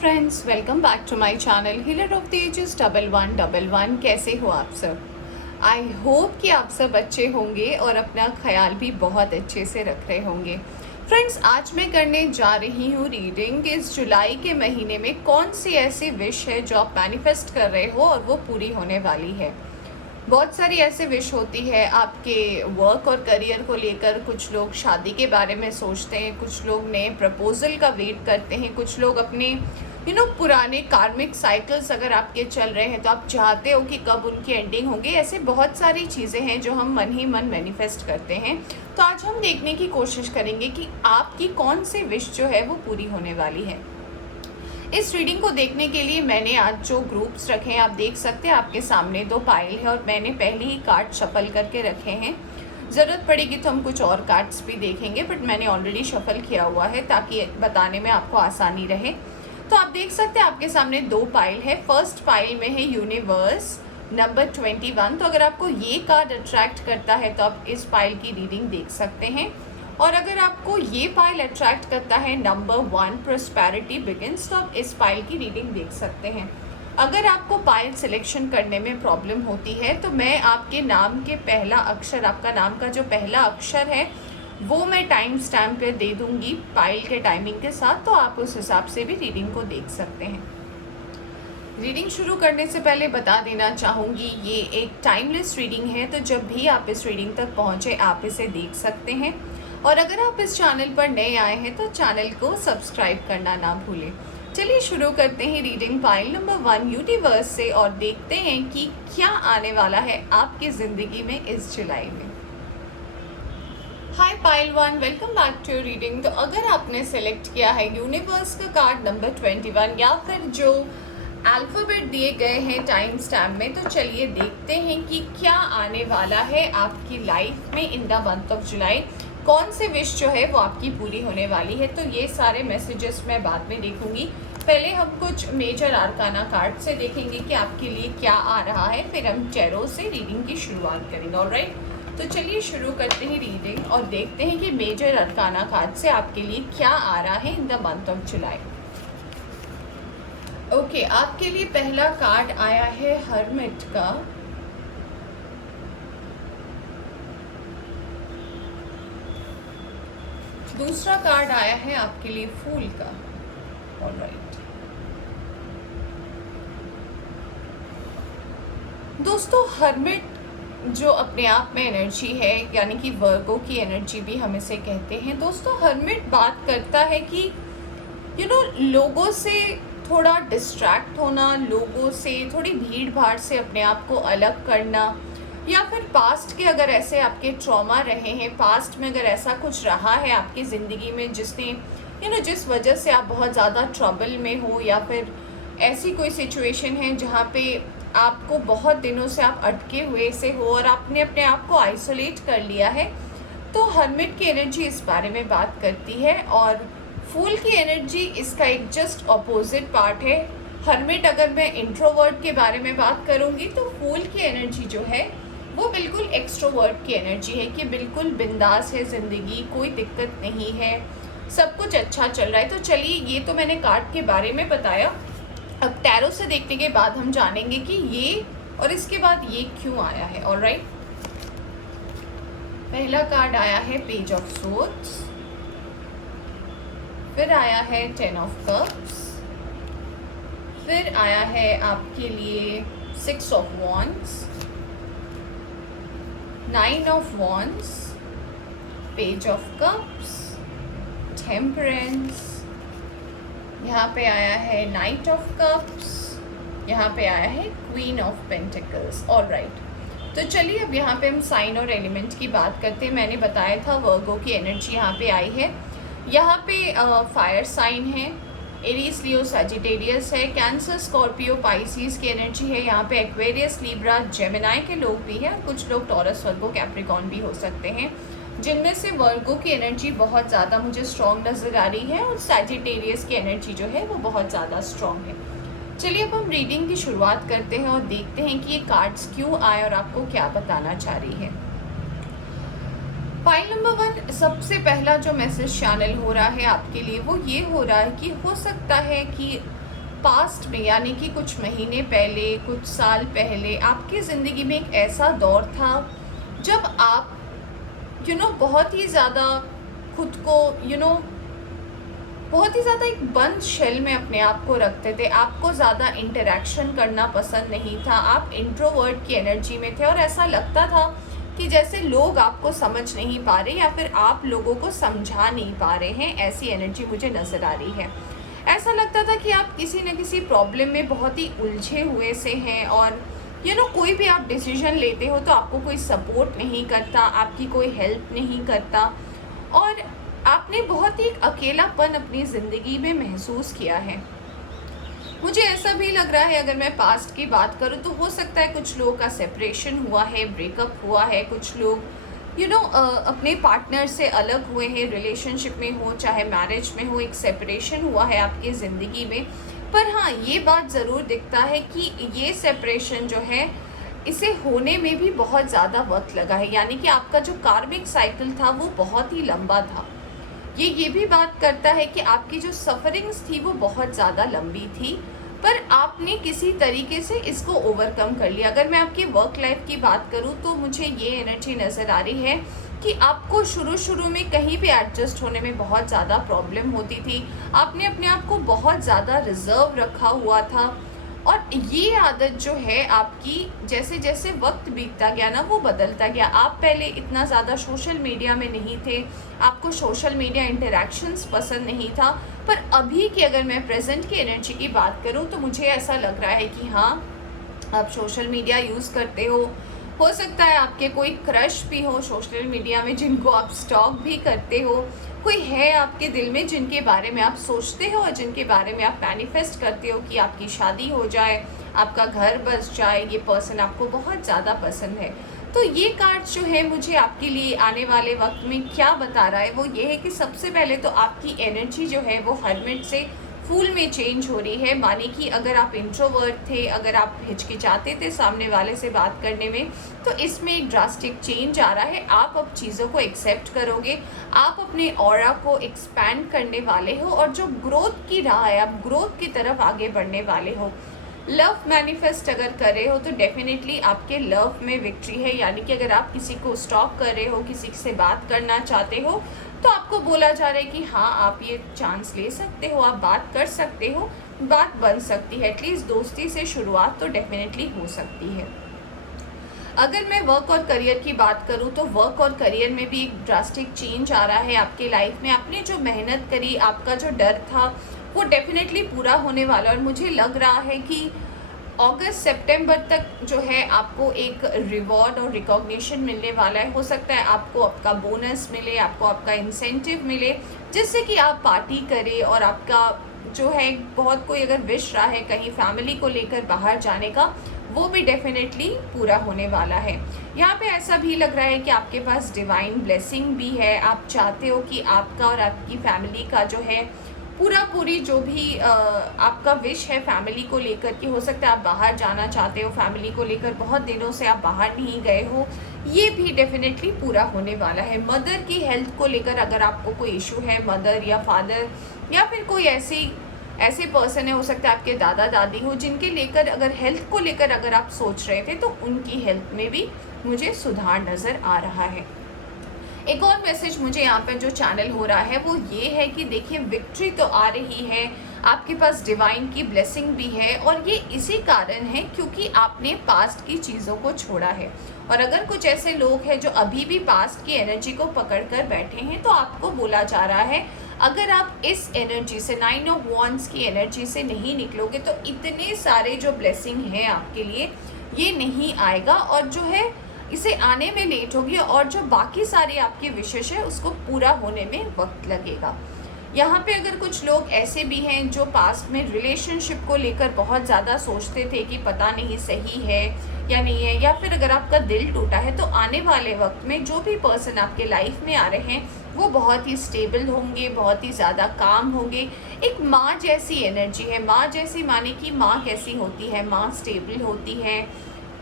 Friends, welcome back to my channel healer of the ages 1111। कैसे हो आप सब? आई होप कि आप सब अच्छे होंगे और अपना ख्याल भी बहुत अच्छे से रख रहे होंगे। फ्रेंड्स, आज मैं करने जा रही हूँ रीडिंग। इस जुलाई के महीने में कौन सी ऐसी विश है जो आप मैनिफेस्ट कर रहे हो और वो पूरी होने वाली है। बहुत सारी ऐसे विश होती है आपके वर्क और करियर को लेकर। कुछ लोग शादी के बारे में सोचते हैं, कुछ लोग नए प्रपोजल का वेट करते हैं, कुछ लोग अपने पुराने कार्मिक साइकिल्स अगर आपके चल रहे हैं तो आप चाहते हो कि कब उनकी एंडिंग होगी। ऐसे बहुत सारी चीज़ें हैं जो हम मन ही मन मैनिफेस्ट करते हैं। तो आज हम देखने की कोशिश करेंगे कि आपकी कौन सी विश जो है वो पूरी होने वाली है। इस रीडिंग को देखने के लिए मैंने आज जो ग्रुप्स रखे हैं, आप देख सकते हैं आपके सामने 2 पाइल है और मैंने पहले ही कार्ड शफल करके रखे हैं। ज़रूरत पड़ेगी तो हम कुछ और कार्ड्स भी देखेंगे, बट मैंने ऑलरेडी शफल किया हुआ है ताकि बताने में आपको आसानी रहे। तो आप देख सकते हैं आपके सामने 2 पाइल है। फर्स्ट पाइल में है यूनिवर्स नंबर 21। तो अगर आपको ये कार्ड अट्रैक्ट करता है तो आप इस पाइल की रीडिंग देख सकते हैं। और अगर आपको ये पाइल अट्रैक्ट करता है नंबर 1 प्रॉस्पेरिटी बिगिंस, तो आप इस पाइल की रीडिंग देख सकते हैं। अगर आपको पाइल सिलेक्शन करने में प्रॉब्लम होती है तो मैं आपके नाम के पहला अक्षर, आपका नाम का जो पहला अक्षर है वो मैं टाइम स्टैम्प पे दे दूंगी पाइल के टाइमिंग के साथ, तो आप उस हिसाब से भी रीडिंग को देख सकते हैं। रीडिंग शुरू करने से पहले बता देना चाहूँगी ये एक टाइमलेस रीडिंग है, तो जब भी आप इस रीडिंग तक पहुँचे आप इसे देख सकते हैं। और अगर आप इस चैनल पर नए आए हैं तो चैनल को सब्सक्राइब करना ना भूलें। चलिए शुरू करते हैं रीडिंग पाइल नंबर 1 यूनिवर्स से और देखते हैं कि क्या आने वाला है आपकी ज़िंदगी में इस जुलाई में। Hi pile 1, welcome back to reading. तो अगर आपने सेलेक्ट किया है यूनिवर्स का कार्ड नंबर 21 या फिर जो अल्फ़ाबेट दिए गए हैं टाइम स्टैम्प में, तो चलिए देखते हैं कि क्या आने वाला है आपकी लाइफ में in the month of July. कौन से विश जो है वो आपकी पूरी होने वाली है। तो ये सारे मैसेजेस मैं बाद में देखूंगी। पहले हम कुछ मेजर आर्काना कार्ड से देखेंगे कि आपके लिए क्या आ रहा है, फिर हम टैरो से रीडिंग की शुरुआत करेंगे। ऑलराइट, तो चलिए शुरू करते हैं रीडिंग और देखते हैं कि मेजर आर्काना कार्ड से आपके लिए क्या आ रहा है in the month of July. Okay, आपके लिए पहला कार्ड आया है हर्मिट का। दूसरा कार्ड आया है आपके लिए फूल का। ऑलराइट दोस्तों, हर्मिट जो अपने आप में एनर्जी है, यानी कि वर्गो की एनर्जी भी हम इसे कहते हैं। दोस्तों, हर्मिट बात करता है कि लोगों से थोड़ा डिस्ट्रैक्ट होना, लोगों से थोड़ी भीड़ भाड़ से अपने आप को अलग करना, या फिर पास्ट के अगर ऐसे आपके ट्रॉमा रहे हैं, पास्ट में अगर ऐसा कुछ रहा है आपकी ज़िंदगी में जिसने जिस वजह से आप बहुत ज़्यादा ट्रबल में हो, या फिर ऐसी कोई सिचुएशन है जहाँ पे आपको बहुत दिनों से आप अटके हुए से हो और आपने अपने आप को आइसोलेट कर लिया है, तो हर्मिट की एनर्जी इस बारे में बात करती है। और फूल की एनर्जी इसका एक जस्ट अपोजिट पार्ट है। हर्मिट, अगर मैं इंट्रोवर्ट के बारे में बात करूँगी तो फूल की एनर्जी जो है वो बिल्कुल एक्सट्रोवर्ट की एनर्जी है कि बिल्कुल बिंदास है ज़िंदगी, कोई दिक्कत नहीं है, सब कुछ अच्छा चल रहा है। तो चलिए, ये तो मैंने कार्ड के बारे में बताया। अब टैरो से देखने के बाद हम जानेंगे कि ये और इसके बाद ये क्यों आया है। ऑलराइट, पहला कार्ड आया है पेज ऑफ सोर्ड्स, फिर आया है 10 ऑफ कप्स, फिर आया है आपके लिए 6 of wands, 9 of wands, page of cups, temperance, यहाँ पे आया है नाइट ऑफ कप्स, यहाँ पे आया है क्वीन ऑफ पेंटिकल्स। ऑलराइट, तो चलिए अब यहाँ पे हम साइन और एलिमेंट की बात करते हैं। मैंने बताया था वर्गो की एनर्जी यहाँ पे आई है। यहाँ पे फायर साइन है, एरीज, लियो, सजिटेरियस है, कैंसर, स्कॉर्पियो, पाइसिस की एनर्जी है। यहाँ पे एक्वेरियस, लिब्रा, जेमिनाई के लोग भी हैं, कुछ लोग टॉरस, वर्गो, कैप्रिकॉर्न भी हो सकते हैं, जिनमें से वर्गो की एनर्जी बहुत ज़्यादा मुझे स्ट्रॉन्ग नज़र आ रही है और सैजिटेरियस की एनर्जी जो है वो बहुत ज़्यादा स्ट्रॉन्ग है। चलिए अब हम रीडिंग की शुरुआत करते हैं और देखते हैं कि ये कार्ड्स क्यों आए और आपको क्या बताना चाह रही है। फाइल नंबर 1, सबसे पहला जो मैसेज चैनल हो रहा है आपके लिए वो ये हो रहा है कि हो सकता है कि पास्ट में यानी कि कुछ महीने पहले, कुछ साल पहले आपकी ज़िंदगी में एक ऐसा दौर था जब आप बहुत ही ज़्यादा खुद को बहुत ही ज़्यादा एक बंद शेल में अपने आप को रखते थे। आपको ज़्यादा इंटरेक्शन करना पसंद नहीं था, आप इंट्रोवर्ट की एनर्जी में थे और ऐसा लगता था कि जैसे लोग आपको समझ नहीं पा रहे या फिर आप लोगों को समझा नहीं पा रहे हैं, ऐसी एनर्जी मुझे नज़र आ रही है। ऐसा लगता था कि आप किसी न किसी प्रॉब्लम में बहुत ही उलझे हुए से हैं और कोई भी आप डिसीजन लेते हो तो आपको कोई सपोर्ट नहीं करता, आपकी कोई हेल्प नहीं करता और आपने बहुत ही अकेलापन अपनी ज़िंदगी में महसूस किया है। मुझे ऐसा भी लग रहा है, अगर मैं पास्ट की बात करूँ तो हो सकता है कुछ लोगों का सेपरेशन हुआ है, ब्रेकअप हुआ है, कुछ लोग अपने पार्टनर से अलग हुए हैं, रिलेशनशिप में हो चाहे मैरिज में हो, एक सेपरेशन हुआ है आपकी ज़िंदगी में। पर हाँ, ये बात ज़रूर दिखता है कि ये सेपरेशन जो है इसे होने में भी बहुत ज़्यादा वक्त लगा है, यानी कि आपका जो कार्मिक साइकिल था वो बहुत ही लंबा था। ये भी बात करता है कि आपकी जो सफ़रिंग्स थी वो बहुत ज़्यादा लंबी थी, पर आपने किसी तरीके से इसको ओवरकम कर लिया। अगर मैं आपकी वर्क लाइफ की बात करूँ तो मुझे ये एनर्जी नज़र आ रही है कि आपको शुरू में कहीं भी एडजस्ट होने में बहुत ज़्यादा प्रॉब्लम होती थी। आपने अपने आप को बहुत ज़्यादा रिजर्व रखा हुआ था और ये आदत जो है आपकी, जैसे जैसे वक्त बीतता गया ना वो बदलता गया। आप पहले इतना ज़्यादा सोशल मीडिया में नहीं थे, आपको सोशल मीडिया इंटरेक्शंस पसंद नहीं था, पर अभी की अगर मैं प्रेजेंट की एनर्जी की बात करूँ तो मुझे ऐसा लग रहा है कि हाँ, आप सोशल मीडिया यूज़ करते हो सकता है आपके कोई क्रश भी हो सोशल मीडिया में जिनको आप स्टॉक भी करते हो, कोई है आपके दिल में जिनके बारे में आप सोचते हो और जिनके बारे में आप मैनिफेस्ट करते हो कि आपकी शादी हो जाए, आपका घर बस जाए, ये पर्सन आपको बहुत ज़्यादा पसंद है। तो ये कार्ड जो है मुझे आपके लिए आने वाले वक्त में क्या बता रहा है वो ये है कि सबसे पहले तो आपकी एनर्जी जो है वो हर्मिट से फूल में चेंज हो रही है। माने कि अगर आप इंट्रोवर्ट थे, अगर आप हिचकिचाते थे सामने वाले से बात करने में, तो इसमें एक ड्रास्टिक चेंज आ रहा है। आप अब चीज़ों को एक्सेप्ट करोगे, आप अपने ऑरा को एक्सपैंड करने वाले हो और जो ग्रोथ की राह है, आप ग्रोथ की तरफ आगे बढ़ने वाले हो। लव मैनिफेस्ट अगर कर रहे हो तो डेफिनेटली आपके लव में विक्ट्री है, यानी कि अगर आप किसी को स्टॉक कर रहे हो, किसी से बात करना चाहते हो, तो आपको बोला जा रहा है कि हाँ, आप ये चांस ले सकते हो, आप बात कर सकते हो, बात बन सकती है, एटलीस्ट दोस्ती से शुरुआत तो डेफिनेटली हो सकती है। अगर मैं वर्क और करियर की बात करूं तो वर्क और करियर में भी एक ड्रास्टिक चेंज आ रहा है आपके लाइफ में। आपने जो मेहनत करी, आपका जो डर था वो डेफिनेटली पूरा होने वाला है और मुझे लग रहा है कि अगस्त सितंबर तक जो है आपको एक रिवॉर्ड और रिकॉग्निशन मिलने वाला है। हो सकता है आपको आपका बोनस मिले, आपको आपका इंसेंटिव मिले, जिससे कि आप पार्टी करें और आपका जो है बहुत कोई अगर विश रहा है कहीं फैमिली को लेकर बाहर जाने का, वो भी डेफिनेटली पूरा होने वाला है। यहाँ पे ऐसा भी लग रहा है कि आपके पास डिवाइन ब्लेसिंग भी है। आप चाहते हो कि आपका और आपकी फैमिली का जो है पूरी जो भी आपका विश है फैमिली को लेकर कि हो सकता है आप बाहर जाना चाहते हो, फैमिली को लेकर बहुत दिनों से आप बाहर नहीं गए हो, ये भी डेफिनेटली पूरा होने वाला है। मदर की हेल्थ को लेकर अगर आपको कोई इशू है, मदर या फादर या फिर कोई ऐसे पर्सन है, हो सकता है आपके दादा दादी हो, जिनके लेकर अगर हेल्थ को लेकर अगर आप सोच रहे थे तो उनकी हेल्थ में भी मुझे सुधार नज़र आ रहा है। एक और मैसेज मुझे यहाँ पर जो चैनल हो रहा है वो ये है कि देखिए, विक्ट्री तो आ रही है, आपके पास डिवाइन की ब्लेसिंग भी है और ये इसी कारण है क्योंकि आपने पास्ट की चीज़ों को छोड़ा है। और अगर कुछ ऐसे लोग हैं जो अभी भी पास्ट की एनर्जी को पकड़ कर बैठे हैं, तो आपको बोला जा रहा है अगर आप इस एनर्जी से, 9 ऑफ वॉन्ड्स की एनर्जी से नहीं निकलोगे तो इतने सारे जो ब्लेसिंग है आपके लिए ये नहीं आएगा और जो है इसे आने में लेट होगी और जो बाकी सारे आपके विशेष है उसको पूरा होने में वक्त लगेगा। यहाँ पे अगर कुछ लोग ऐसे भी हैं जो पास्ट में रिलेशनशिप को लेकर बहुत ज़्यादा सोचते थे कि पता नहीं सही है या नहीं है, या फिर अगर आपका दिल टूटा है, तो आने वाले वक्त में जो भी पर्सन आपके लाइफ में आ रहे हैं वो बहुत ही स्टेबल होंगे, बहुत ही ज़्यादा काम होंगे। एक माँ जैसी एनर्जी है। माँ जैसी माने कि माँ कैसी होती है? माँ स्टेबल होती है,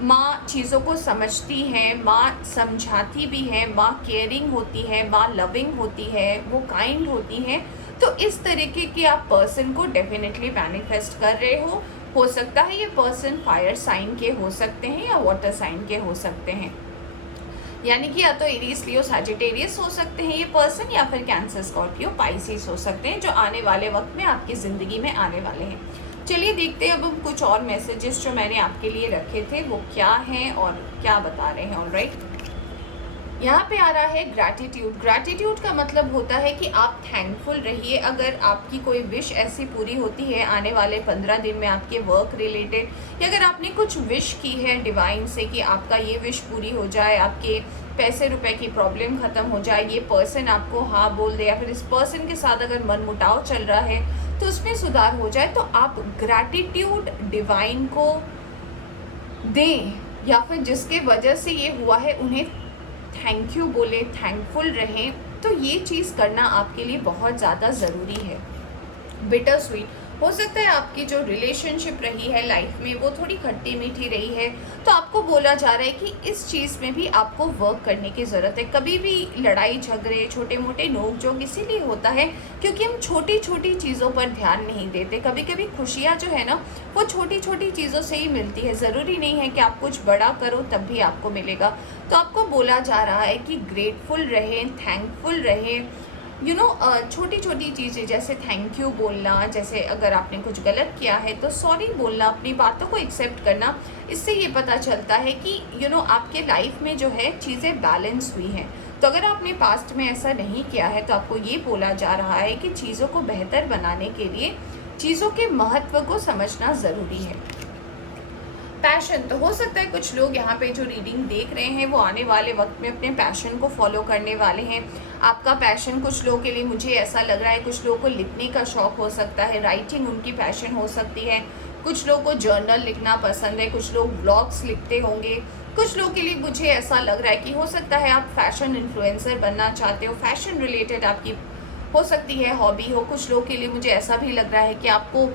माँ चीज़ों को समझती है, माँ समझाती भी है, माँ केयरिंग होती है, माँ लविंग होती है, वो काइंड होती है। तो इस तरीके के आप पर्सन को डेफिनेटली मैनिफेस्ट कर रहे हो सकता है ये पर्सन फायर साइन के हो सकते हैं या वाटर साइन के हो सकते हैं, यानी कि या तो एरीज लियो सैजिटेरियस हो सकते हैं ये पर्सन, या फिर कैंसर स्कॉर्पियो पाइसिस हो सकते हैं, जो आने वाले वक्त में आपकी ज़िंदगी में आने वाले हैं। चलिए देखते हैं अब हम कुछ और मैसेजेस जो मैंने आपके लिए रखे थे वो क्या हैं और क्या बता रहे हैं। ऑलराइट, यहाँ पे आ रहा है ग्रैटिट्यूड। ग्रैटिट्यूड का मतलब होता है कि आप थैंकफुल रहिए अगर आपकी कोई विश ऐसी पूरी होती है आने वाले 15 दिन में आपके वर्क रिलेटेड, या अगर आपने कुछ विश की है डिवाइन से कि आपका ये विश पूरी हो जाए, आपके पैसे रुपए की प्रॉब्लम ख़त्म हो जाए, ये पर्सन आपको हाँ बोल दे, या फिर इस पर्सन के साथ अगर मनमुटाव चल रहा है तो उसमें सुधार हो जाए, तो आप ग्रैटिट्यूड डिवाइन को दें, या फिर जिसके वजह से ये हुआ है उन्हें थैंक यू बोले, थैंकफुल रहें। तो ये चीज़ करना आपके लिए बहुत ज़्यादा ज़रूरी है। बिटर स्वीट हो सकता है आपकी जो रिलेशनशिप रही है लाइफ में वो थोड़ी खट्टी मीठी रही है, तो आपको बोला जा रहा है कि इस चीज़ में भी आपको वर्क करने की ज़रूरत है। कभी भी लड़ाई झगड़े छोटे मोटे नोक झोंक इसीलिए होता है क्योंकि हम छोटी छोटी चीज़ों पर ध्यान नहीं देते। कभी कभी खुशियाँ जो है ना वो छोटी छोटी चीज़ों से ही मिलती है, ज़रूरी नहीं है कि आप कुछ बड़ा करो तब भी आपको मिलेगा। तो आपको बोला जा रहा है कि ग्रेटफुल रहें, थैंकफुल रहें। छोटी छोटी चीज़ें जैसे थैंक यू बोलना, जैसे अगर आपने कुछ गलत किया है तो सॉरी बोलना, अपनी बातों को एक्सेप्ट करना, इससे ये पता चलता है कि आपके लाइफ में जो है चीज़ें बैलेंस हुई हैं। तो अगर आपने पास्ट में ऐसा नहीं किया है तो आपको ये बोला जा रहा है कि चीज़ों को बेहतर बनाने के लिए चीज़ों के महत्व को समझना ज़रूरी है। पैशन, तो हो सकता है कुछ लोग यहाँ पे जो रीडिंग देख रहे हैं वो आने वाले वक्त में अपने पैशन को फॉलो करने वाले हैं। आपका पैशन कुछ लोगों के लिए, मुझे ऐसा लग रहा है, कुछ लोगों को लिखने का शौक़ हो सकता है, राइटिंग उनकी पैशन हो सकती है। कुछ लोगों को जर्नल लिखना पसंद है, कुछ लोग ब्लॉग्स लिखते होंगे। कुछ लोगों के लिए मुझे ऐसा लग रहा है कि हो सकता है आप फैशन इन्फ्लुएंसर बनना चाहते हो, फैशन रिलेटेड आपकी हो सकती है हॉबी हो। कुछ लोगों के लिए मुझे ऐसा भी लग रहा है कि आपको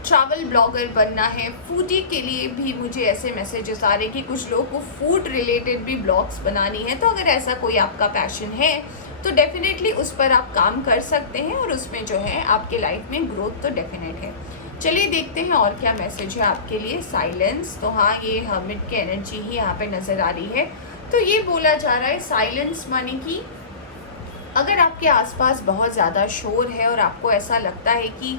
ट्रैवल ब्लॉगर बनना है। फूडी के लिए भी मुझे ऐसे मैसेजेस आ रहे हैं कि कुछ लोगों को फूड रिलेटेड भी ब्लॉग्स बनानी है। तो अगर ऐसा कोई आपका पैशन है तो डेफिनेटली उस पर आप काम कर सकते हैं और उसमें जो है आपके लाइफ में ग्रोथ तो डेफिनेट है। चलिए देखते हैं और क्या मैसेज है आपके लिए। साइलेंस, तो हाँ ये हर्मिट की एनर्जी ही यहाँ पे नज़र आ रही है। तो ये बोला जा रहा है साइलेंस माने कि अगर आपके आसपास बहुत ज़्यादा शोर है और आपको ऐसा लगता है कि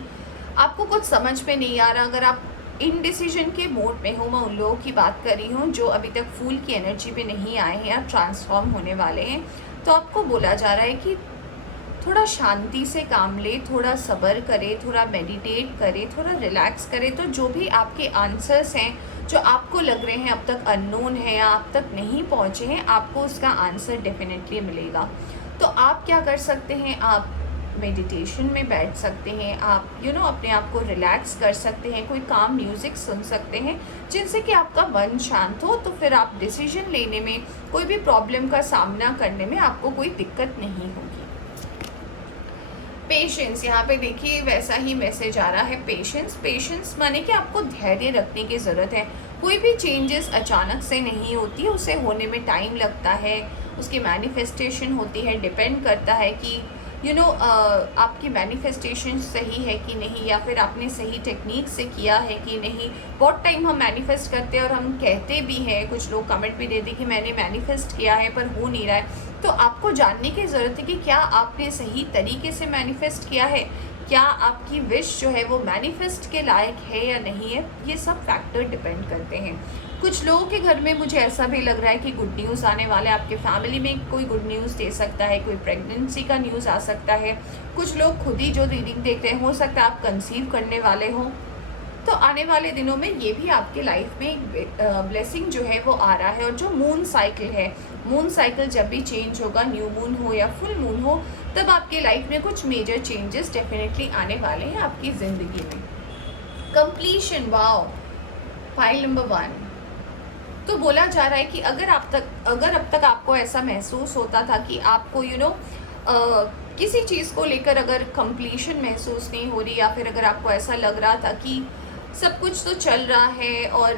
आपको कुछ समझ में नहीं आ रहा, अगर आप इनडिसीजन के मोड में हो, मैं उन लोगों की बात कर रही हूँ जो अभी तक फूल की एनर्जी पे नहीं आए हैं, आप ट्रांसफॉर्म होने वाले हैं, तो आपको बोला जा रहा है कि थोड़ा शांति से काम ले, थोड़ा सब्र करे, थोड़ा मेडिटेट करे, थोड़ा रिलैक्स करे। तो जो भी आपके आंसर्स हैं जो आपको लग रहे हैं अब तक अननोन है या आप तक नहीं पहुँचे हैं, आपको उसका आंसर डेफिनेटली मिलेगा। तो आप क्या कर सकते हैं, आप मेडिटेशन में बैठ सकते हैं, आप अपने आप को रिलैक्स कर सकते हैं, कोई काम म्यूज़िक सुन सकते हैं जिनसे कि आपका मन शांत हो। तो फिर आप डिसीजन लेने में, कोई भी प्रॉब्लम का सामना करने में आपको कोई दिक्कत नहीं होगी। पेशेंस, यहाँ पे देखिए वैसा ही मैसेज आ रहा है। पेशेंस माने कि आपको धैर्य रखने की ज़रूरत है। कोई भी चेंजेस अचानक से नहीं होती, उसे होने में टाइम लगता है, उसकी मैनिफेस्टेशन होती है, डिपेंड करता है कि आपकी मैनिफेस्टेशन सही है कि नहीं, या फिर आपने सही टेक्निक से किया है कि नहीं। बहुत टाइम हम मैनिफेस्ट करते हैं और हम कहते भी हैं, कुछ लोग कमेंट भी देते कि मैंने मैनिफेस्ट किया है पर हो नहीं रहा है। तो आपको जानने की ज़रूरत है कि क्या आपने सही तरीके से मैनिफेस्ट किया है, क्या आपकी विश जो है वो मैनिफेस्ट के लायक है या नहीं है। ये सब फैक्टर डिपेंड करते हैं। कुछ लोगों के घर में मुझे ऐसा भी लग रहा है कि गुड न्यूज़ आने वाला है, आपके फैमिली में कोई गुड न्यूज़ दे सकता है, कोई प्रेगनेंसी का न्यूज़ आ सकता है। कुछ लोग खुद ही जो रीडिंग देख रहे हैं, हो सकता है आप कंसीव करने वाले हों। तो आने वाले दिनों में ये भी आपके लाइफ में एक ब्लेसिंग जो है वो आ रहा है। और जो मून साइकिल है, मून साइकिल जब भी चेंज होगा, न्यू मून हो या फुल मून हो, तब आपके लाइफ में कुछ मेजर चेंजेस डेफिनेटली आने वाले हैं आपकी ज़िंदगी में। Completion, wow, file number 1। तो बोला जा रहा है कि अगर अब तक आपको ऐसा महसूस होता था कि आपको किसी चीज़ को लेकर अगर कंप्लीशन महसूस नहीं हो रही, या फिर अगर आपको ऐसा लग रहा था कि सब कुछ तो चल रहा है और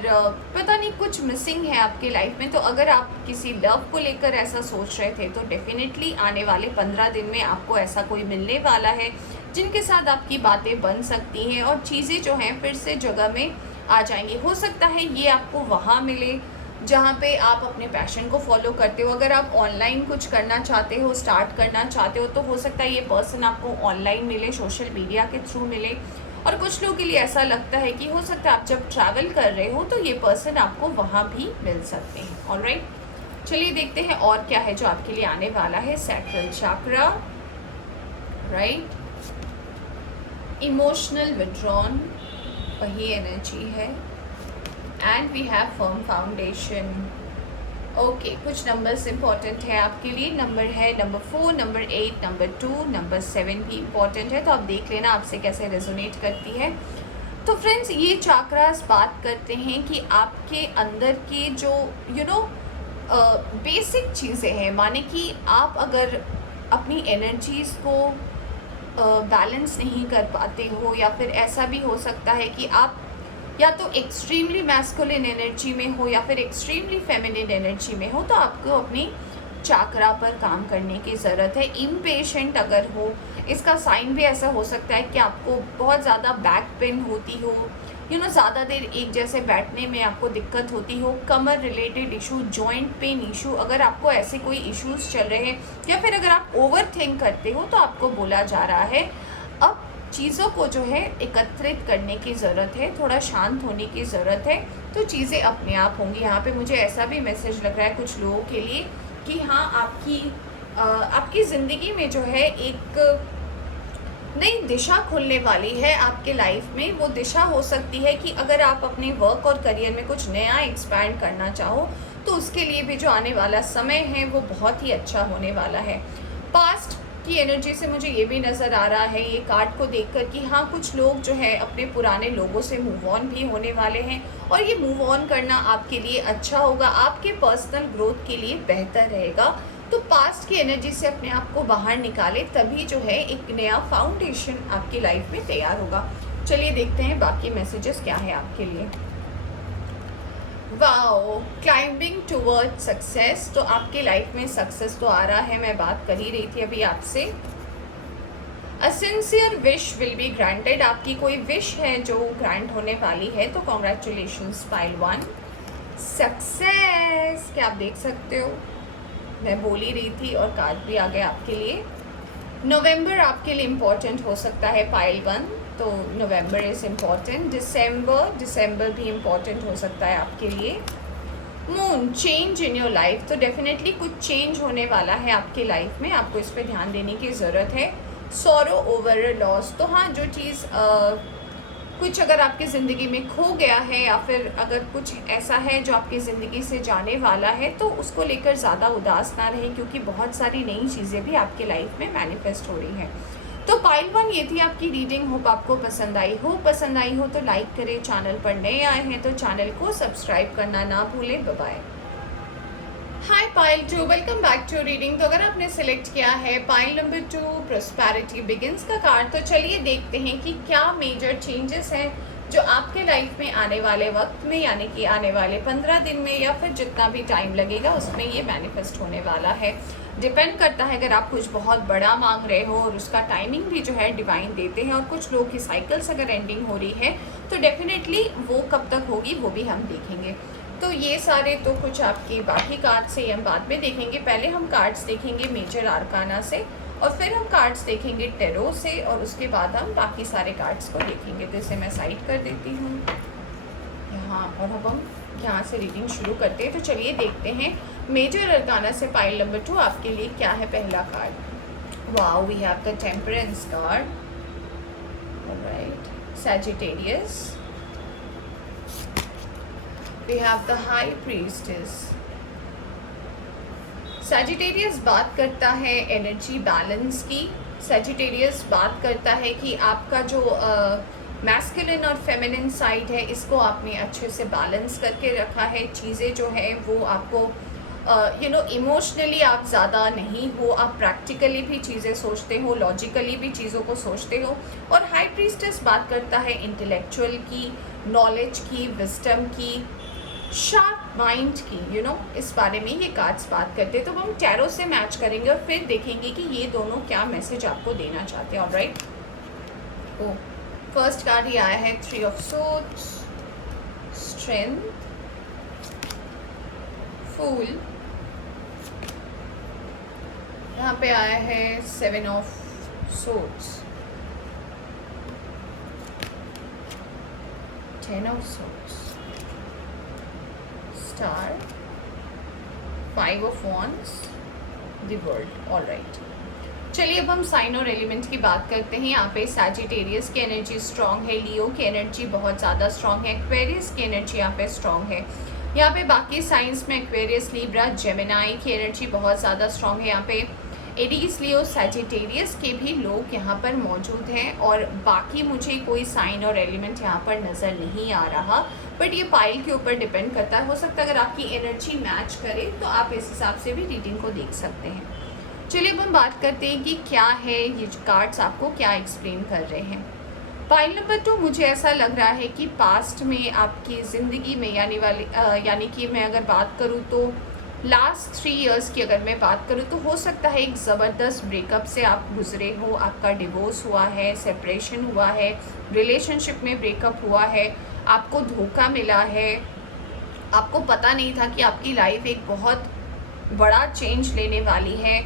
पता नहीं कुछ मिसिंग है आपके लाइफ में, तो अगर आप किसी लव को लेकर ऐसा सोच रहे थे तो डेफिनेटली आने वाले 15 दिन में आपको ऐसा कोई मिलने वाला है, जिनके साथ आपकी बातें बन सकती हैं और चीज़ें जो हैं फिर से जगह में आ जाएंगी। हो सकता है ये आपको वहाँ मिले जहाँ पे आप अपने पैशन को फॉलो करते हो। अगर आप ऑनलाइन कुछ करना चाहते हो, स्टार्ट करना चाहते हो, तो हो सकता है ये पर्सन आपको ऑनलाइन मिले, सोशल मीडिया के थ्रू मिले। और कुछ लोगों के लिए ऐसा लगता है कि हो सकता है आप जब ट्रैवल कर रहे हो तो ये पर्सन आपको वहाँ भी मिल सकते हैं। ऑलराइट, चलिए देखते हैं और क्या है जो आपके लिए आने वाला है। Sacral chakra, right, emotional withdrawn, वही एनर्जी है। And we have firm foundation. Okay, कुछ नंबर्स इंपॉर्टेंट है आपके लिए। नंबर है नंबर 4, नंबर 8, नंबर 2, नंबर 7 भी इंपॉर्टेंट है, तो आप देख लेना आपसे कैसे रेजोनेट करती है। तो फ्रेंड्स, ये चाक्रास बात करते हैं कि आपके अंदर के जो बेसिक चीज़ें हैं, माने कि आप अगर अपनी एनर्जीज़ को बैलेंस नहीं कर पाते हो, या फिर ऐसा भी हो सकता है कि आप या तो एक्सट्रीमली मैस्कुलिन एनर्जी में हो या फिर एक्सट्रीमली फेमिनिन एनर्जी में हो, तो आपको अपनी चाकरा पर काम करने की ज़रूरत है। इम्पेशेंट अगर हो, इसका साइन भी ऐसा हो सकता है कि आपको बहुत ज़्यादा बैक पेन होती हो, ज़्यादा देर एक जैसे बैठने में आपको दिक्कत होती हो, कमर related issue, joint pain issue, अगर आपको ऐसे कोई इश्यूज चल रहे हैं, या फिर अगर आप ओवर थिंक करते हो, तो आपको बोला जा रहा है अब चीज़ों को जो है एकत्रित करने की ज़रूरत है, थोड़ा शांत होने की ज़रूरत है, तो चीज़ें अपने आप होंगी। यहाँ पे मुझे ऐसा भी मैसेज लग रहा है कुछ लोगों के लिए कि हाँ, आपकी ज़िंदगी में जो है एक नई दिशा खुलने वाली है आपके लाइफ में। वो दिशा हो सकती है कि अगर आप अपने वर्क और करियर में कुछ नया एक्सपैंड करना चाहो, तो उसके लिए भी जो आने वाला समय है वो बहुत ही अच्छा होने वाला है। पास्ट की एनर्जी से मुझे ये भी नज़र आ रहा है ये कार्ड को देखकर कि हाँ, कुछ लोग जो है अपने पुराने लोगों से मूव ऑन भी होने वाले हैं, और ये मूव ऑन करना आपके लिए अच्छा होगा, आपके पर्सनल ग्रोथ के लिए बेहतर रहेगा। तो पास्ट की एनर्जी से अपने आप को बाहर निकालें, तभी जो है एक नया फाउंडेशन आपकी लाइफ में तैयार होगा। चलिए देखते हैं बाकी मैसेजेस क्या है आपके लिए। वाओ, क्लाइंबिंग टुवर्ड सक्सेस, तो आपके लाइफ में सक्सेस तो आ रहा है, मैं बात कर ही रही थी अभी आपसे। अ sincere wish will be granted, आपकी कोई विश है जो ग्रांट होने वाली है, तो कॉन्ग्रेचुलेशंस पाइल 1। सक्सेस क्या आप देख सकते हो, मैं बोल ही रही थी और कार्ड भी आ गया आपके लिए। नवंबर आपके लिए इम्पोर्टेंट हो सकता है पाइल 1, तो नवंबर इज़ इम्पॉर्टेंट। दिसंबर भी इम्पॉर्टेंट हो सकता है आपके लिए। Moon, change in your life, तो डेफिनेटली कुछ चेंज होने वाला है आपके लाइफ में, आपको इस पर ध्यान देने की ज़रूरत है। सॉरो ओवर अ लॉस, तो हाँ, जो चीज़ कुछ अगर आपकी ज़िंदगी में खो गया है, या फिर अगर कुछ ऐसा है जो आपकी ज़िंदगी से जाने वाला है, तो उसको लेकर ज़्यादा उदास ना रहें, क्योंकि बहुत सारी नई चीज़ें भी आपके लाइफ में मैनिफेस्ट हो रही हैं। तो पाइल 1 ये थी आपकी रीडिंग। होप आपको पसंद आई हो तो लाइक करें, चैनल पर नए आए हैं तो चैनल को सब्सक्राइब करना ना भूलें। Bye bye. Hi pile 2, welcome back to reading. तो अगर आपने सिलेक्ट किया है पाइल नंबर 2, प्रॉस्पेरिटी बिगिंस का कार्ड, तो चलिए देखते हैं कि क्या मेजर चेंजेस हैं जो आपके लाइफ में आने वाले वक्त में, यानी कि आने वाले 15 दिन में, या फिर जितना भी टाइम लगेगा उसमें ये मैनिफेस्ट होने वाला है। डिपेंड करता है, अगर आप कुछ बहुत बड़ा मांग रहे हो और उसका टाइमिंग भी जो है डिवाइन देते हैं, और कुछ लोग की साइकिल्स अगर एंडिंग हो रही है तो डेफिनेटली वो कब तक होगी वो भी हम देखेंगे। तो ये सारे तो कुछ आपके बाकी कार्ड से हम बाद में देखेंगे। पहले हम कार्ड्स देखेंगे मेजर आर्काना से, और फिर हम कार्ड्स देखेंगे टेरो से, और उसके बाद हम बाकी सारे कार्ड्स को देखेंगे। तो इसे मैं साइड कर देती हूँ यहाँ, और अब हम यहाँ से रीडिंग शुरू करते हैं। तो चलिए देखते हैं मेजर आर्काना से पाइल नंबर 2 आपके लिए क्या है पहला card. Wow, we have the temperance card, alright, Sagittarius, we have the high priestess। Sagittarius बात करता है एनर्जी बैलेंस की। सैजिटेरियस बात करता है कि आपका जो मैस्कुलिन और फेमिनिन साइड है, इसको आपने अच्छे से बैलेंस करके रखा है। चीज़ें जो है वो आपको इमोशनली आप ज़्यादा नहीं हो, आप प्रैक्टिकली भी चीज़ें सोचते हो, लॉजिकली भी चीज़ों को सोचते हो। और हाई प्रीस्टेस बात करता है इंटेलेक्चुअल की, नॉलेज की, विजडम की, शार्प माइंड की, इस बारे में ये कार्ड्स बात करते हैं। तो हम टैरो से मैच करेंगे और फिर देखेंगे कि ये दोनों क्या मैसेज आपको देना चाहते हैं। ऑलराइट, ओ फर्स्ट कार्ड ही आया है 3 ऑफ सोर्ड्स, स्ट्रेंथ, फूल, यहाँ पे आया है 7 of swords, 10 of swords, star, 5 of wands, the world. Alright, चलिए अब हम साइन और एलिमेंट की बात करते हैं। यहाँ पे सैजिटेरियस की एनर्जी स्ट्रांग है, लियो की एनर्जी बहुत ज़्यादा स्ट्रांग है, एक्वेरियस की एनर्जी यहाँ पे स्ट्रांग है। यहाँ पे बाकी साइंस में एक्वेरियस, लिब्रा, जेमिनाई की एनर्जी बहुत ज़्यादा स्ट्रांग है। यहाँ पे एरीज, लियो, सैजिटेरियस के भी लोग यहाँ पर मौजूद हैं और बाकी मुझे कोई साइन और एलिमेंट यहाँ पर नज़र नहीं आ रहा, बट ये पाइल के ऊपर डिपेंड करता है। हो सकता है अगर आपकी एनर्जी मैच करे तो आप इस हिसाब से भी रीडिंग को देख सकते हैं। चलिए अब हम बात करते हैं कि क्या है ये कार्ड्स आपको क्या एक्सप्लेन कर रहे हैं। पाइल नंबर 2 मुझे ऐसा लग रहा है कि पास्ट में आपकी ज़िंदगी में यानी कि मैं अगर बात करूँ तो लास्ट 3 इयर्स की अगर मैं बात करूँ तो हो सकता है एक ज़बरदस्त ब्रेकअप से आप गुजरे हो, आपका डिवोर्स हुआ है, सेपरेशन हुआ है, रिलेशनशिप में ब्रेकअप हुआ है, आपको धोखा मिला है, आपको पता नहीं था कि आपकी लाइफ एक बहुत बड़ा चेंज लेने वाली है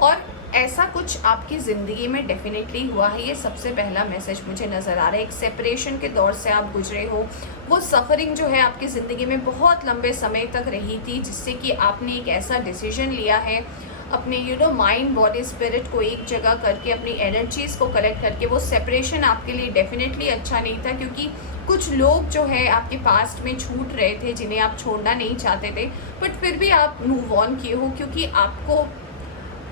और ऐसा कुछ आपकी ज़िंदगी में डेफिनेटली हुआ है। ये सबसे पहला मैसेज मुझे नज़र आ रहा है। एक सेपरेशन के दौर से आप गुजरे हो, वो सफ़रिंग जो है आपकी ज़िंदगी में बहुत लंबे समय तक रही थी, जिससे कि आपने एक ऐसा डिसीजन लिया है अपने माइंड, बॉडी, स्पिरिट को एक जगह करके, अपनी एनर्जीज़ को कलेक्ट करके। वो सेपरेशन आपके लिए डेफिनेटली अच्छा नहीं था, क्योंकि कुछ लोग जो है आपके पास्ट में छूट रहे थे जिन्हें आप छोड़ना नहीं चाहते थे, बट फिर भी आप मूव ऑन किए हो, क्योंकि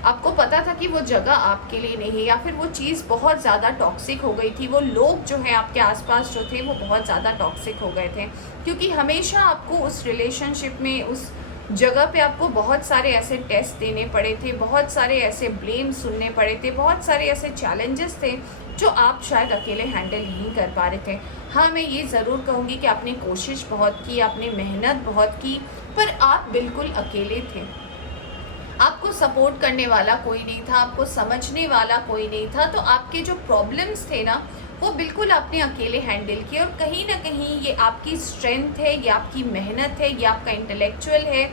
आपको पता था कि वो जगह आपके लिए नहीं है, या फिर वो चीज़ बहुत ज़्यादा टॉक्सिक हो गई थी, वो लोग जो है आपके आसपास जो थे वो बहुत ज़्यादा टॉक्सिक हो गए थे, क्योंकि हमेशा आपको उस रिलेशनशिप में, उस जगह पे आपको बहुत सारे ऐसे टेस्ट देने पड़े थे, बहुत सारे ऐसे ब्लेम सुनने पड़े थे, बहुत सारे ऐसे चैलेंजेस थे जो आप शायद अकेले हैंडल नहीं कर पा रहे थे। हाँ, मैं ये ज़रूर कहूँगी कि आपने कोशिश बहुत की, आपने मेहनत बहुत की, पर आप बिल्कुल अकेले थे। आपको सपोर्ट करने वाला कोई नहीं था, आपको समझने वाला कोई नहीं था, तो आपके जो प्रॉब्लम्स थे ना वो बिल्कुल आपने अकेले हैंडल किए। और कहीं ना कहीं ये आपकी स्ट्रेंथ है, ये आपकी मेहनत है, ये आपका इंटेलेक्चुअल है,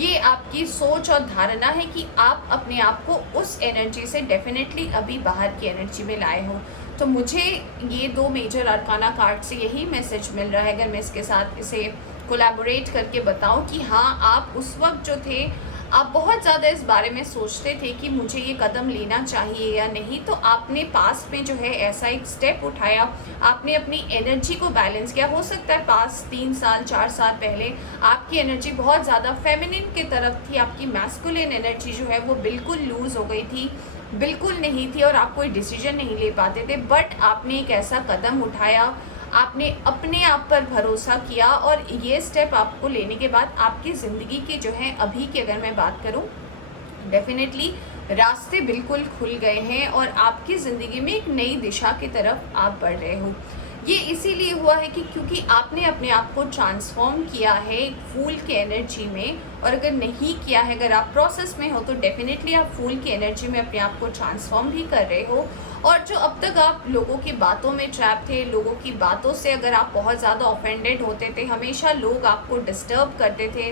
ये आपकी सोच और धारणा है कि आप अपने आप को उस एनर्जी से डेफिनेटली अभी बाहर की एनर्जी में लाए हो। तो मुझे ये 2 मेजर अरकाना कार्ड से यही मैसेज मिल रहा है, अगर मैं इसके साथ इसे कोलैबोरेट करके बताऊं, कि हाँ, आप उस वक्त जो थे आप बहुत ज़्यादा इस बारे में सोचते थे कि मुझे ये कदम लेना चाहिए या नहीं, तो आपने पास में जो है ऐसा एक स्टेप उठाया, आपने अपनी एनर्जी को बैलेंस किया। हो सकता है पास 3 साल 4 साल पहले आपकी एनर्जी बहुत ज़्यादा फेमिनिन की तरफ थी, आपकी मैस्कुलिन एनर्जी जो है वो बिल्कुल लूज़ हो गई थी, बिल्कुल नहीं थी, और आप कोई डिसीजन नहीं ले पाते थे। बट आपने एक ऐसा कदम उठाया, आपने अपने आप पर भरोसा किया, और ये स्टेप आपको लेने के बाद आपकी ज़िंदगी के जो है अभी की अगर मैं बात करूं, डेफिनेटली रास्ते बिल्कुल खुल गए हैं और आपकी ज़िंदगी में एक नई दिशा की तरफ आप बढ़ रहे हो। ये इसीलिए हुआ है कि क्योंकि आपने अपने आप को ट्रांसफॉर्म किया है एक फूल की एनर्जी में, और अगर नहीं किया है, अगर आप प्रोसेस में हो, तो डेफिनेटली आप फूल की एनर्जी में अपने आप को ट्रांसफॉर्म भी कर रहे हो। और जो अब तक आप लोगों की बातों में ट्रैप थे, लोगों की बातों से अगर आप बहुत ज़्यादा ऑफेंडेड होते थे, हमेशा लोग आपको डिस्टर्ब करते थे,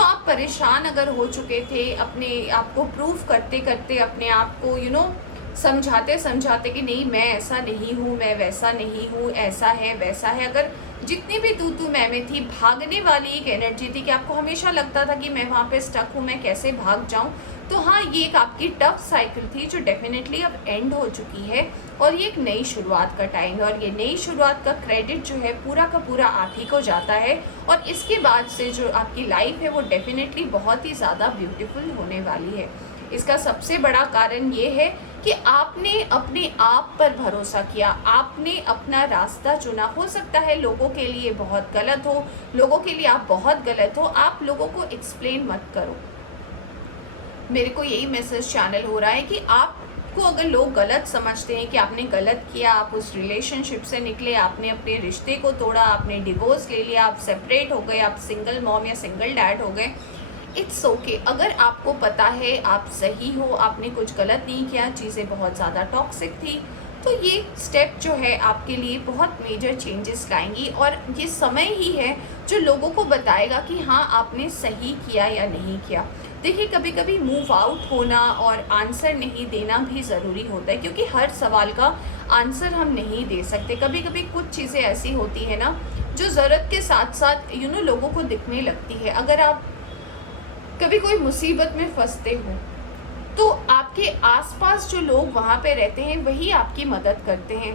आप परेशान अगर हो चुके थे, अपने आप को प्रूव करते करते अपने आप को समझाते समझाते कि नहीं, मैं ऐसा नहीं हूँ, मैं वैसा नहीं हूँ, ऐसा है वैसा है, अगर जितनी भी तू मैं में थी, भागने वाली एक एनर्जी थी कि आपको हमेशा लगता था कि मैं वहाँ पे स्टक हूँ, मैं कैसे भाग जाऊँ। तो हाँ, ये एक आपकी टफ साइकिल थी जो डेफिनेटली अब एंड हो चुकी है, और ये एक नई शुरुआत का टाइम है, और ये नई शुरुआत का क्रेडिट जो है पूरा का पूरा आप ही को जाता है। और इसके बाद से जो आपकी लाइफ है वो डेफिनेटली बहुत ही ज़्यादा ब्यूटीफुल होने वाली है। इसका सबसे बड़ा कारण ये है कि आपने अपने आप पर भरोसा किया, आपने अपना रास्ता चुना। हो सकता है लोगों के लिए बहुत गलत हो, लोगों के लिए आप बहुत गलत हो, आप लोगों को एक्सप्लेन मत करो। मेरे को यही मैसेज चैनल हो रहा है कि आपको अगर लोग गलत समझते हैं कि आपने गलत किया, आप उस रिलेशनशिप से निकले, आपने अपने रिश्ते को तोड़ा, आपने डिवोर्स ले लिया, आप सेपरेट हो गए, आप सिंगल मॉम या सिंगल डैड हो गए, इट्स ओके। अगर आपको पता है आप सही हो, आपने कुछ गलत नहीं किया, चीज़ें बहुत ज़्यादा टॉक्सिक थी, तो ये स्टेप जो है आपके लिए बहुत मेजर चेंजेस लाएंगी, और ये समय ही है जो लोगों को बताएगा कि हाँ आपने सही किया या नहीं किया। देखिए, कभी कभी मूव आउट होना और आंसर नहीं देना भी ज़रूरी होता है, क्योंकि हर सवाल का आंसर हम नहीं दे सकते। कभी कभी कुछ चीज़ें ऐसी होती है ना जो ज़रूरत के साथ साथ लोगों को दिखने लगती है। अगर आप कभी कोई मुसीबत में फंसते हो तो आपके आसपास जो लोग वहाँ पे रहते हैं वही आपकी मदद करते हैं।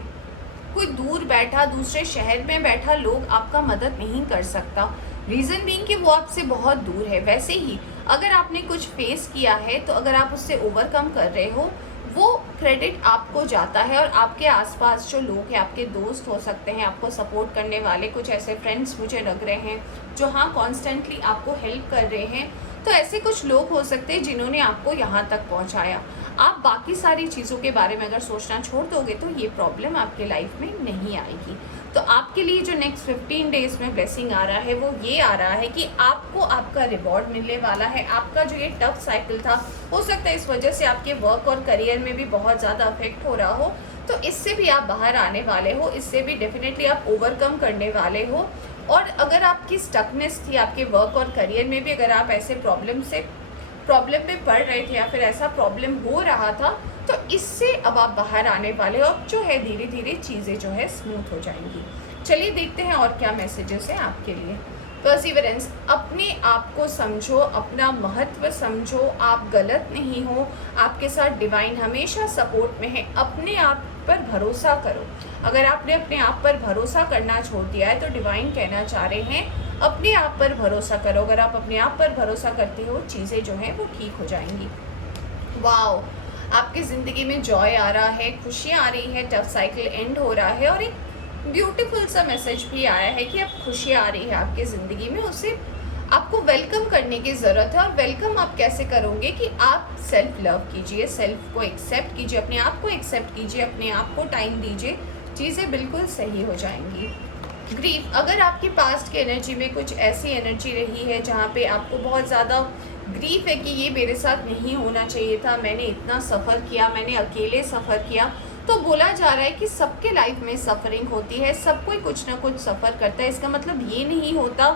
कोई दूर बैठा, दूसरे शहर में बैठा लोग आपका मदद नहीं कर सकता। रीज़न बीइंग कि वो आपसे बहुत दूर है। वैसे ही अगर आपने कुछ फेस किया है तो अगर आप उससे ओवरकम कर रहे हो, वो क्रेडिट आपको जाता है। और आपके आसपास जो लोग हैं, आपके दोस्त हो सकते हैं, आपको सपोर्ट करने वाले कुछ ऐसे फ्रेंड्स मुझे लग रहे हैं जो हाँ कॉन्स्टेंटली आपको हेल्प कर रहे हैं। तो ऐसे कुछ लोग हो सकते हैं जिन्होंने आपको यहाँ तक पहुँचाया। आप बाकी सारी चीज़ों के बारे में अगर सोचना छोड़ दोगे तो ये प्रॉब्लम आपके लाइफ में नहीं आएगी। तो आपके लिए जो नेक्स्ट 15 डेज़ में ब्लेसिंग आ रहा है वो ये आ रहा है कि आपको आपका रिवॉर्ड मिलने वाला है। आपका जो ये टफ साइकिल था, हो सकता है इस वजह से आपके वर्क और करियर में भी बहुत ज़्यादा अफेक्ट हो रहा हो, तो इससे भी आप बाहर आने वाले हो। इससे भी डेफिनेटली आप ओवरकम करने वाले हो। और अगर आपकी स्टकनेस थी आपके वर्क और करियर में भी, अगर आप ऐसे प्रॉब्लम में पड़ रहे थे या फिर ऐसा प्रॉब्लम हो रहा था, तो इससे अब आप बाहर आने वाले हो। अब जो है धीरे धीरे चीज़ें जो है स्मूथ हो जाएंगी। चलिए देखते हैं और क्या मैसेजेस हैं आपके लिए। परसिवरेंस, अपने आप को समझो, अपना महत्व समझो, आप गलत नहीं हो, आपके साथ डिवाइन हमेशा सपोर्ट में है। अपने आप पर भरोसा करो। अगर आपने अपने आप पर भरोसा करना छोड़ दिया है तो डिवाइन कहना चाह रहे हैं अपने आप पर भरोसा करो। अगर आप अपने आप पर भरोसा करते हो, चीज़ें जो हैं वो ठीक हो जाएंगी। वाओ, आपकी ज़िंदगी में जॉय आ रहा है, खुशियाँ आ रही है, टफ साइकिल एंड हो रहा है, और एक ब्यूटीफुल सा मैसेज भी आया है कि अब खुशियाँ आ रही है आपकी ज़िंदगी में। उसे आपको वेलकम करने की ज़रूरत है। और वेलकम आप कैसे करोगे कि आप सेल्फ लव कीजिए, सेल्फ को एक्सेप्ट कीजिए, अपने आप को एक्सेप्ट कीजिए, अपने आप को टाइम दीजिए, चीज़ें बिल्कुल सही हो जाएंगी। ग्रीफ, अगर आपकी पास्ट की एनर्जी में कुछ ऐसी एनर्जी रही है जहाँ पे आपको बहुत ज़्यादा ग्रीफ है कि ये मेरे साथ नहीं होना चाहिए था, मैंने इतना सफ़र किया, मैंने अकेले सफ़र किया, तो बोला जा रहा है कि सबके लाइफ में सफ़रिंग होती है, सब कोई कुछ ना कुछ सफ़र करता है। इसका मतलब ये नहीं होता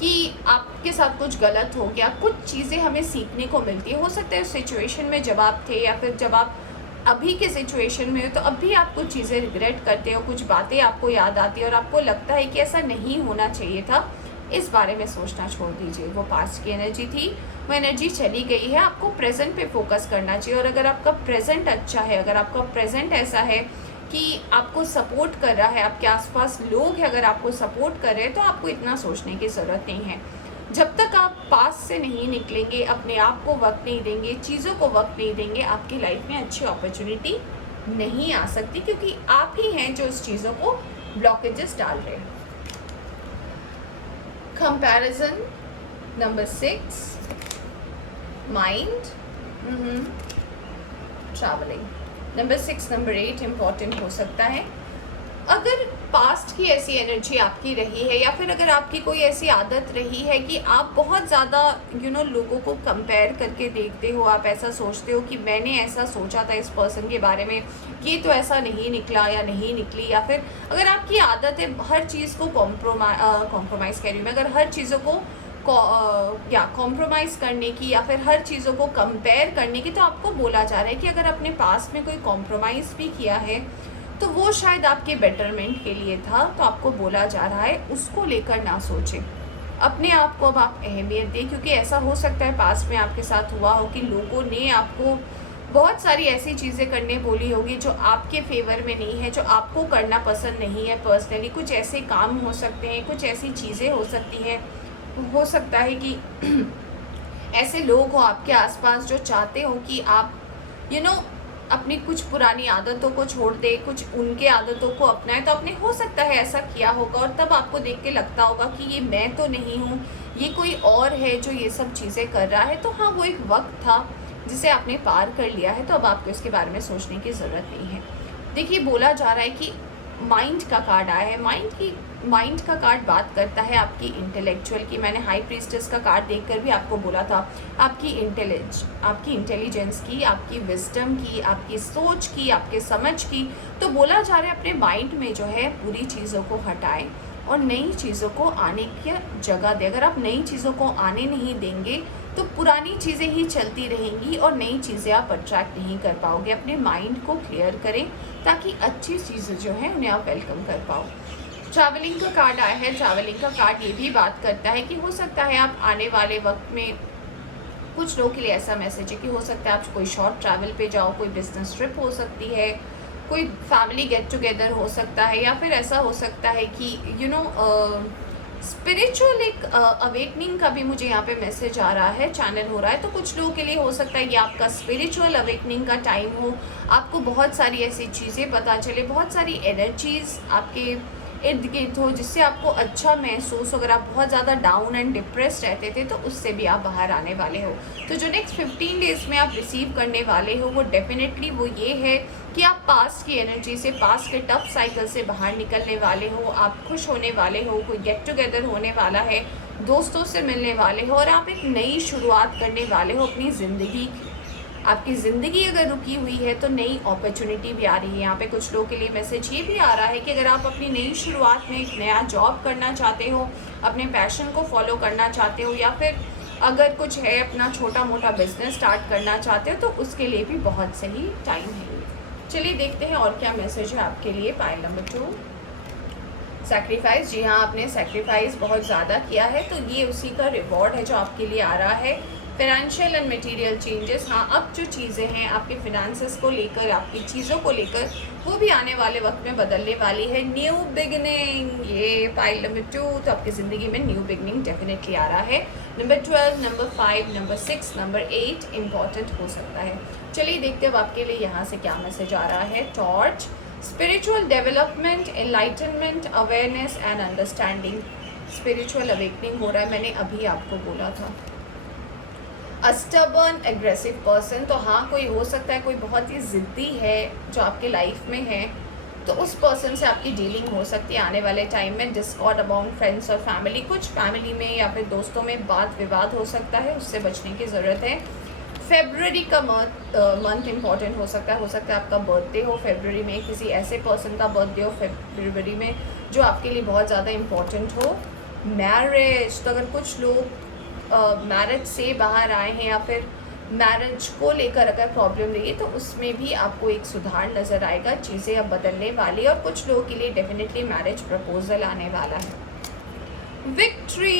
कि आपके साथ कुछ गलत हो गया। कुछ चीज़ें हमें सीखने को मिलती है। हो सकता है उस सिचुएशन में जब आप थे या फिर जब आप अभी के सिचुएशन में हो तो अब भी आप कुछ चीज़ें रिग्रेट करते हो, कुछ बातें आपको याद आती है और आपको लगता है कि ऐसा नहीं होना चाहिए था। इस बारे में सोचना छोड़ दीजिए। वो पास्ट की एनर्जी थी, वो एनर्जी चली गई है। आपको प्रेजेंट पे फोकस करना चाहिए। और अगर आपका प्रेजेंट अच्छा है, अगर आपका प्रेजेंट ऐसा है कि आपको सपोर्ट कर रहा है, आपके आसपास लोग हैं अगर आपको सपोर्ट कर रहे हैं, तो आपको इतना सोचने की ज़रूरत नहीं है। जब तक आप पास से नहीं निकलेंगे, अपने आप को वक्त नहीं देंगे, चीज़ों को वक्त नहीं देंगे, आपकी लाइफ में अच्छी अपॉर्चुनिटी नहीं आ सकती, क्योंकि आप ही हैं जो उस चीज़ों को ब्लॉकेजेस डाल रहे हैं। Comparison number 6, mind, travelling number 6, number 8 important हो सकता है। अगर पास्ट की ऐसी एनर्जी आपकी रही है या फिर अगर आपकी कोई ऐसी आदत रही है कि आप बहुत ज़्यादा लोगों को कंपेयर करके देखते हो, आप ऐसा सोचते हो कि मैंने ऐसा सोचा था इस पर्सन के बारे में, ये तो ऐसा नहीं निकला या नहीं निकली, या फिर अगर आपकी आदत है हर चीज़ को कॉम्प्रोमाइज़ कह रही हूँ मैं, अगर हर चीज़ों को कॉम्प्रोमाइज़ करने की या फिर हर चीज़ों को कंपेयर करने की, तो आपको बोला जा रहा है कि अगर अपने पास्ट में कोई कॉम्प्रोमाइज़ भी किया है तो वो शायद आपके बेटरमेंट के लिए था। तो आपको बोला जा रहा है उसको लेकर ना सोचें, अपने आप को अब आप अहमियत दें, क्योंकि ऐसा हो सकता है पास्ट में आपके साथ हुआ हो कि लोगों ने आपको बहुत सारी ऐसी चीज़ें करने बोली होगी जो आपके फेवर में नहीं है, जो आपको करना पसंद नहीं है पर्सनली। कुछ ऐसे काम हो सकते हैं, कुछ ऐसी चीज़ें हो सकती हैं, हो सकता है कि ऐसे लोग हो आपके आसपास जो चाहते हो कि आप अपनी कुछ पुरानी आदतों को छोड़ दे, कुछ उनके आदतों को अपनाए। तो आपने हो सकता है ऐसा किया होगा और तब आपको देख के लगता होगा कि ये मैं तो नहीं हूँ, ये कोई और है जो ये सब चीज़ें कर रहा है। तो हाँ, वो एक वक्त था जिसे आपने पार कर लिया है, तो अब आपको इसके बारे में सोचने की ज़रूरत नहीं है। देखिए, बोला जा रहा है कि माइंड का कार्ड आया है। माइंड का कार्ड बात करता है आपकी इंटेलेक्चुअल की। मैंने हाई प्रीस्टेस का कार्ड देखकर भी आपको बोला था आपकी इंटेलिजेंस की, आपकी विजडम की, आपकी सोच की, आपके समझ की। तो बोला जा रहा है अपने माइंड में जो है बुरी चीज़ों को हटाएं और नई चीज़ों को आने की जगह दें। अगर आप नई चीज़ों को आने नहीं देंगे तो पुरानी चीज़ें ही चलती रहेंगी और नई चीज़ें आप अट्रैक्ट नहीं कर पाओगे। अपने माइंड को क्लियर करें ताकि अच्छी चीज़ें जो हैं उन्हें आप वेलकम कर पाओ। ट्रैवलिंग का कार्ड आया है। ट्रैवलिंग का कार्ड ये भी बात करता है कि हो सकता है आप आने वाले वक्त में, कुछ लोगों के लिए ऐसा मैसेज है कि हो सकता है आप कोई शॉर्ट ट्रैवल पे जाओ, कोई बिजनेस ट्रिप हो सकती है, कोई फैमिली गेट टुगेदर हो सकता है, या फिर ऐसा हो सकता है कि स्पिरिचुअल एक अवेकनिंग का भी मुझे यहाँ पे मैसेज आ रहा है, चैनल हो रहा है। तो कुछ लोगों के लिए हो सकता है ये आपका स्पिरिचुअल अवेकनिंग का टाइम हो। आपको बहुत सारी ऐसी चीज़ें पता चले, बहुत सारी एनर्जीज आपके इर्द गिर्द हो जिससे आपको अच्छा महसूस। अगर आप बहुत ज़्यादा डाउन एंड डिप्रेस्ड रहते थे तो उससे भी आप बाहर आने वाले हो। तो जो नेक्स्ट 15 डेज़ में आप रिसीव करने वाले हो वो डेफिनेटली वो ये है कि आप पास्ट की एनर्जी से, पास्ट के टफ साइकिल से बाहर निकलने वाले हो। आप खुश होने वाले हो, कोई गेट टुगेदर होने वाला है, दोस्तों से मिलने वाले हो और आप एक नई शुरुआत करने वाले हो अपनी ज़िंदगी की। आपकी ज़िंदगी अगर रुकी हुई है तो नई अपॉर्चुनिटी भी आ रही है। यहाँ पे कुछ लोगों के लिए मैसेज ये भी आ रहा है कि अगर आप अपनी नई शुरुआत में एक नया जॉब करना चाहते हो, अपने पैशन को फॉलो करना चाहते हो, या फिर अगर कुछ है अपना छोटा मोटा बिजनेस स्टार्ट करना चाहते हो तो उसके लिए भी बहुत सही टाइम है। चलिए देखते हैं और क्या मैसेज है आपके लिए। Pile number 2, sacrifice. जी हाँ, आपने सैक्रिफाइस बहुत ज़्यादा किया है तो ये उसी का रिवॉर्ड है जो आपके लिए आ रहा है। फाइनेंशियल एंड मटेरियल चेंजेस, हाँ अब जो चीज़ें हैं आपके फिनेंसेस को लेकर, आपकी चीज़ों को लेकर, वो भी आने वाले वक्त में बदलने वाली है। न्यू बिगनिंग, ये पाइल नंबर 2, तो आपकी ज़िंदगी में न्यू बिगनिंग डेफिनेटली आ रहा है। Number 12, number 5, number 6, number 8 important हो सकता है। चलिए देखते हैं अब आपके लिए यहाँ से क्या मैसेज आ रहा है। Torch, spiritual development, enlightenment, awareness and understanding. Spiritual awakening हो रहा है, मैंने अभी आपको बोला था। अ स्टबर्न एग्रेसिव पर्सन, तो हाँ कोई हो सकता है, कोई बहुत ही ज़िद्दी है जो आपके लाइफ में है, तो उस पर्सन से आपकी डीलिंग हो सकती है आने वाले टाइम में। डिस्कॉर्ड अबाउट फ्रेंड्स और फैमिली, कुछ फैमिली में या फिर दोस्तों में बात विवाद हो सकता है, उससे बचने की ज़रूरत है। फेब्रुअरी का मंथ इंपॉर्टेंट हो सकता है आपका बर्थडे हो फेब्रुअरी में, किसी ऐसे पर्सन का बर्थडे हो फेब्रुअरी में जो आपके लिए बहुत ज़्यादा इम्पॉर्टेंट हो। मैरिज, तो अगर कुछ लोग मैरिज से बाहर आए हैं या फिर मैरिज को लेकर अगर प्रॉब्लम रही है तो उसमें भी आपको एक सुधार नज़र आएगा, चीज़ें अब बदलने वाली है और कुछ लोगों के लिए डेफिनेटली मैरिज प्रपोजल आने वाला है। विक्ट्री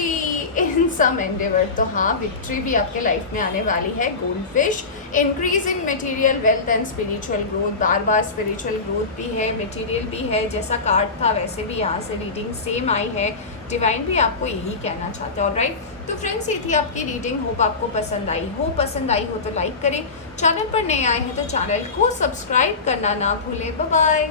इन सम एंडेवर, तो हाँ विक्ट्री भी आपके लाइफ में आने वाली है। Gold fish, increase in material wealth and spiritual growth, bar bar spiritual growth भी है, मटेरियल भी है। जैसा कार्ड था वैसे भी यहाँ से रीडिंग सेम आई है। डिवाइन भी आपको यही कहना चाहते हैं। ऑलराइट, तो फ्रेंड्स ये थी आपकी रीडिंग। होप आपको पसंद आई हो तो लाइक करें, चैनल पर नए आए हैं तो चैनल को सब्सक्राइब करना ना भूलें। Bye bye.